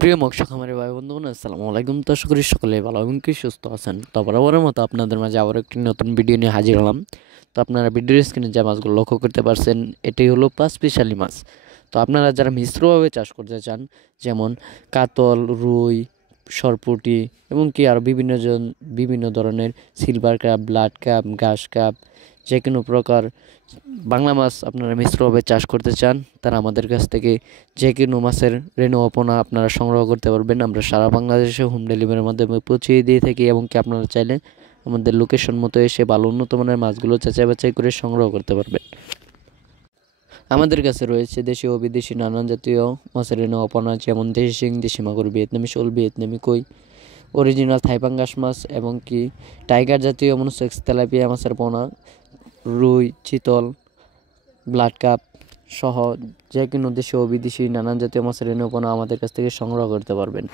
প্রিয় মৎস্য খামারি ভাই বন্ধুগণ, আসসালামু আলাইকুম। তো আশা করি সকলে ভালো এবং কি সুস্থ আছেন। তো বরাবরের মতো আপনাদের মাঝে আবার একটি নতুন ভিডিও নিয়ে হাজির হলাম। তো আপনারা ভিডিওর স্ক্রিনে যে মাছগুলো লক্ষ্য করতে পারছেন, এটি হলো পাঁচ স্পেশালি মাছ। তো আপনারা যারা মিশ্রভাবে চাষ করতে চান, যেমন কাতল, রুই, সরপুঁটি এবং কি আরও বিভিন্ন ধরনের সিলভার কাপ, ব্লাড কাপ, ঘাস কাপ, যে কোনো প্রকার বাংলা মাছ আপনারা মিশ্রভাবে চাষ করতে চান, তারা আমাদের কাছ থেকে যে কোনো মাছের রেণু অপনা আপনারা সংগ্রহ করতে পারবেন। আমরা সারা বাংলাদেশে হোম ডেলিভারির মাধ্যমে পৌঁছে দিয়ে থাকি এবং কি আপনারা চাইলে আমাদের লোকেশন মতো এসে ভালো উন্নত মানের মাছগুলো যাচাই বাছাই করে সংগ্রহ করতে পারবেন। আমাদের কাছে রয়েছে দেশি ও বিদেশি নানান জাতীয় মাছের রেণু অপনা, যেমন দেশি শিং, দেশি মাগুর, ভিয়েতনামি শোল, ভিয়েতনামি কই, অরিজিনাল থাই পাঙ্গাস মাছ এবং কি টাইগার জাতীয় মনোসেক্স তেলাপিয়া মাছের পোনা, রুই, চিতল, ব্লাড কাপ সহ যে কোনো দেশি ও বিদেশি নানান জাতীয় মাছের রেণু পোনা আমাদের কাছ থেকে সংগ্রহ করতে পারবেন।